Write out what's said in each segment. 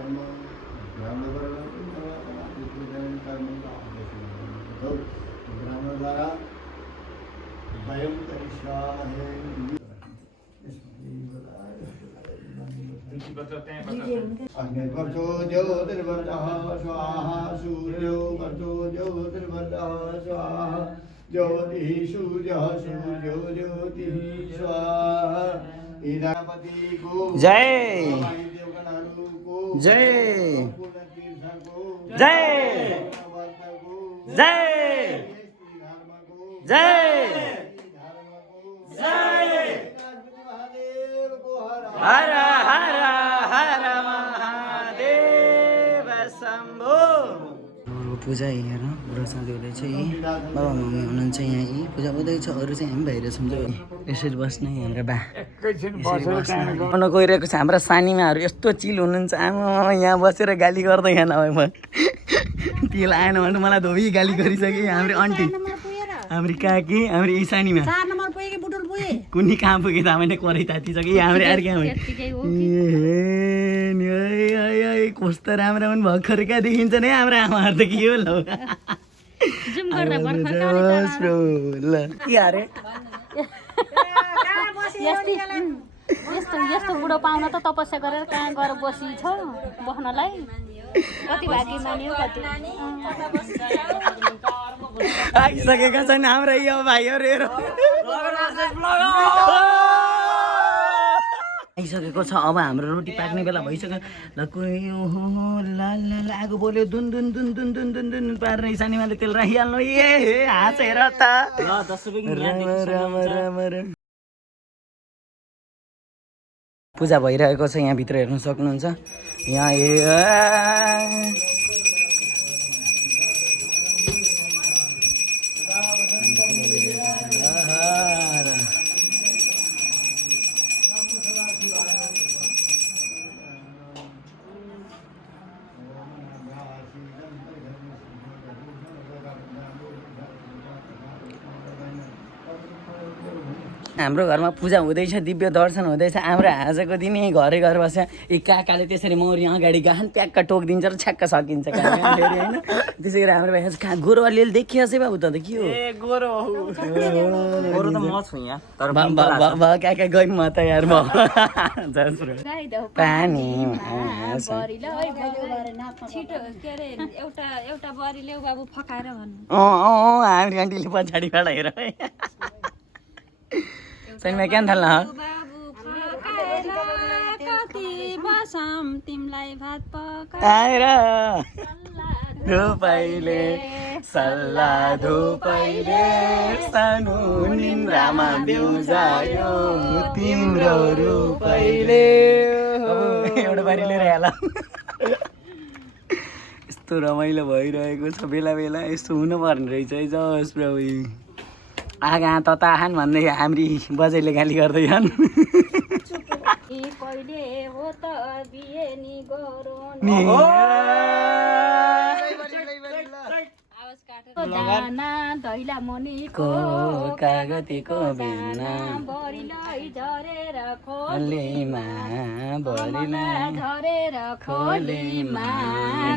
कर्म ब्राह्मण द्वारा वयम करिष्यामहे। अग्निर्वर्चो ज्योतिर्वर्चः स्वाहा सूर्यो वर्चो ज्योतिर्वर्चः स्वाहा ज्योतिः सूर्यः सूर्यो ज्योतिः स्वाहा। जय जय जय जय जय हर हर हर महादेव शम्भो। पूजा हेर बुढो साथी हुँदैछ यी बाबा मम्मी हुनुहुन्छ यहाँ यी पूजा हुँदैछ अरू चाहिँ हामी बाहिर छौँ यसरी बस्ने हाम्रो बा बस्न गइरहेको छ। हाम्रा सानीमाहरू यस्तो चिल हुनुहुन्छ आमा यहाँ बसेर गाली गर्दै यहाँ नभए म तेल आएन भने मलाई धोबी गाली गरिसके हाम्रो आन्टी हाम्रो काकी हाम्रो यी सानीमा कुनै कहाँ पुगे त मैले करै तातिसके हाम्रो अर्कै कस्तो राम्रो पनि भर्खर कहाँ देखिन्छ नि हाम्रो आमाहरू त के हो ल ल के अरे यस्तो बुढो पाउन त तपस्या गरेर कहाँ गएर बसी छ बस्नलाई कति भागी मान्यो कति आइसकेका छन् हाम्रा यो भाइहरू आइसकेको छ। अब हाम्रो रोटी पाक्ने बेला भइसक्यो ल कोही ओहो ला ला आगो बोल्यो दुन दुन दुन दुन दुन दुन दुन पारेर सानीमाले तेल राखिहाल्नु ए हाँसेर त पूजा भइरहेको छ यहाँभित्र हेर्न सक्नुहुन्छ यहाँ हाम्रो घरमा पूजा हुँदैछ दिव्य दर्शन हुँदैछ। हाम्रो आजको दिन घरै घर बस्छ यी काकाले त्यसरी मौरी अगाडि गाहन प्याक्क टोकिदिन्छ र छ्याक्क सकिन्छ फेरि होइन। त्यसै गरी हाम्रो भाइ कहाँ गोरो अलिअलि देखिएछ बाबु त के हो गोरो गोरो त म छु यहाँ तर काका गइ म त यार म पानी हाम्रो आन्टीले पछाडिबाट हेर सैनमा क्या थाल्न आएर धुपैले सल्लाह धुपैले सानो निन्द्रामा बिउजायो तिम्रो रूपैले एउटा बारी लिएर हेला यस्तो रमाइलो भइरहेको छ बेला बेला यस्तो हुनुपर्ने रहेछ है जस प्रभु आगा तताहान भन्दै हाम्री बजैले गाली गर्दैछन् दैला मुनिको कागतीको बेना झरेर खोलीमा बरिला झरेर खोलीमा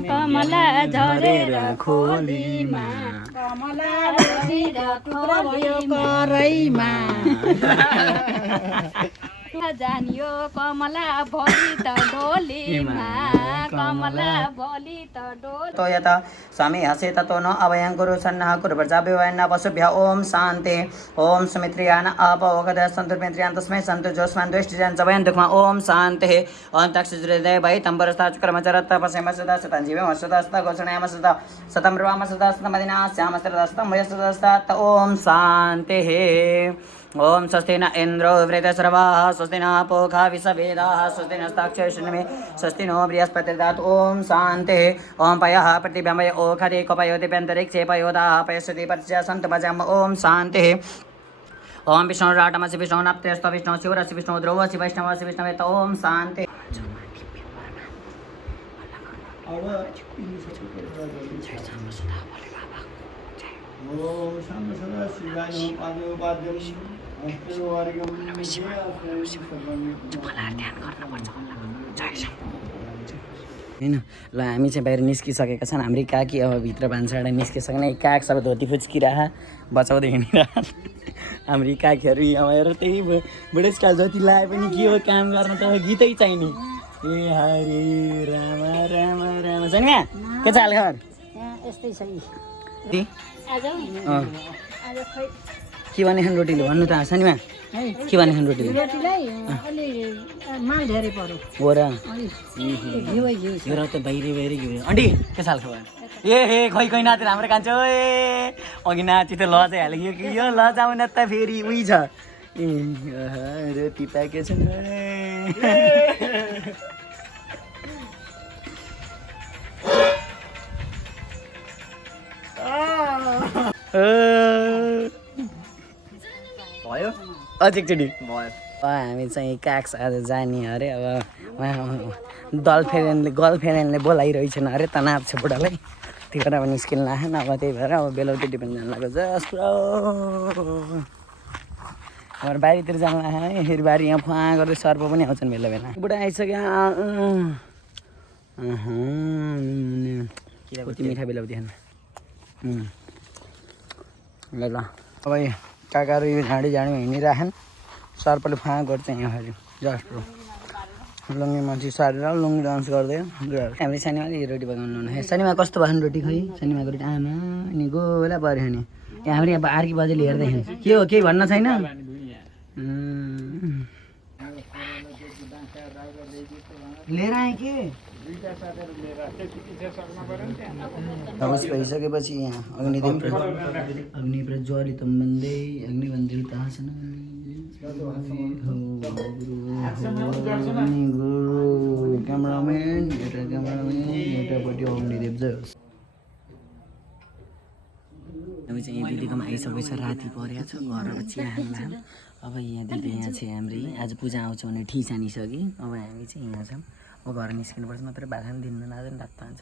कमला झरेर खोलीमा कमला झरेर खोलीमा जानियो कमला भोलि त डोलीमा कमला भोलि त डोली तो यत स्वामी हसे ततो न अभयं गुरु सन्नः कुरु प्रजाभ्यवयन्न पशुभ्य ओम शान्ति ओम सुमित्रियान अपवगद सन्तुर्मित्रियान तस्मै सन्तु जोस्मान द्वेष्टिजान जवयन दुखमा ओम शान्ति ओम तक्षुद्रदय भै तम्बरस्ता चक्रमचरत तपसेम सदा सतं जीवम सदास्ता घोषणयाम सदा सतं ब्रह्म सदा सतमदिना श्याम सदास्तं वयसदास्ता ओम शान्ति ओम स्वस्ति न इंद्रो वृतश्रवाः स्वस्ति न पूषा विश्ववेदाः स्वस्ति नस्ताक्षरिष्टनेमि स्वस्ति नो बृहस्पतिर्दधातु ओम शान्ति ओम पयः प्रतिभ्यं वय ओखरे कपयोतिप्यन्तरिक्षे पयोदाः पयस्वति पतिश्च सन्तु भजाम ओम शान्ति ओम विष्णुराटमसि विष्णुनाप्त्यस्त विष्णु शिवरसि विष्णु ध्रुवसि वैष्णवसि विष्णवे ओम शान्ति ओम शाम सदा शिवाय पादो पाद्यम अष्टवर्गम ध्यान गर्नुपर्छ होइन ल हामी चाहिँ बाहिर निस्किसकेका छन् हाम्रै काकी अब भित्र भान्साबाट निस्किसकेन काग सब धोती फुच्किरह बचाउँदै हिँडिरह हाम्री काकीहरू यहाँ आएर त्यही बुढेसकाल जति लाए पनि के हो काम गर्न त गीतै चाहिने ए हरे राम राम राम सनिमा के छ हालखबर यस्तै छ के भने खान रोटीले भन्नु त सनिमा के भने खान रोटीले माल धेरै पर्यो हो र यो त बाहिरी घिउ आन्टी के छ हालखबर ए हे खै खै नाचेर हाम्रो कान्छो ए अघि नाची त लजाइहाल्यो यो लजाउन त फेरि उही छ ए रोटी पाकेछ भयो अझ एकचोटि भयो हामी चाहिँ काक्स आज जाने अरे अब गर्लफ्रेन्डले बोलाइरहेछन् अरे तनाव छ बुढालाई त्यही भएर अब निस्किनु लाग्यो अब त्यही भएर अब बेलौटी पनि जानु लाग्यो जस्तो अब बारीतिर जानु लाग्यो है फेरि बारी यहाँ फुवा गर्दै सर्प पनि आउँछन् बेला बेला बुढा आइसक्यो कति मिठा बेलाउती खानु ल ल अब काकाहरू यो झाडी झाडीमा हिँडिराखन् सर्पले फुवा गर्छ यहाँ फेरि जस्तो लुङ्गी मान्छे सारेर लुङ्गी डान्स गर्दै हामीले सानीमाले रोटी पकाउनु सानीमा कस्तो भयो रोटी खै सानीमाको रोटी आमा अनि गोला पऱ्यो नि यहाँ हाम्रो अब आर्की बाजेले हेर्दैछन् के हो केही भन्न छैन लिएर आएँ के नमस् भइसकेपछि यहाँ अग्निदेव प्रज्वलितम भन्दै अग्निबन्धु तासन क्यामराम्यान एउटापट्टि अग्निदेव जय होस् हामी चाहिँ यहाँ दिदीकोमा आइसकेको छ राति परेको छ घर चिया खानु अब यहाँ दिदी यहाँ चाहिँ हाम्रै आज पूजा आउँछ भने ठिस हानिसक्यो अब हामी चाहिँ यहाँ छौँ अब घर निस्किनुपर्छ मात्रै भात खान दिनु नजानु रात पान्छ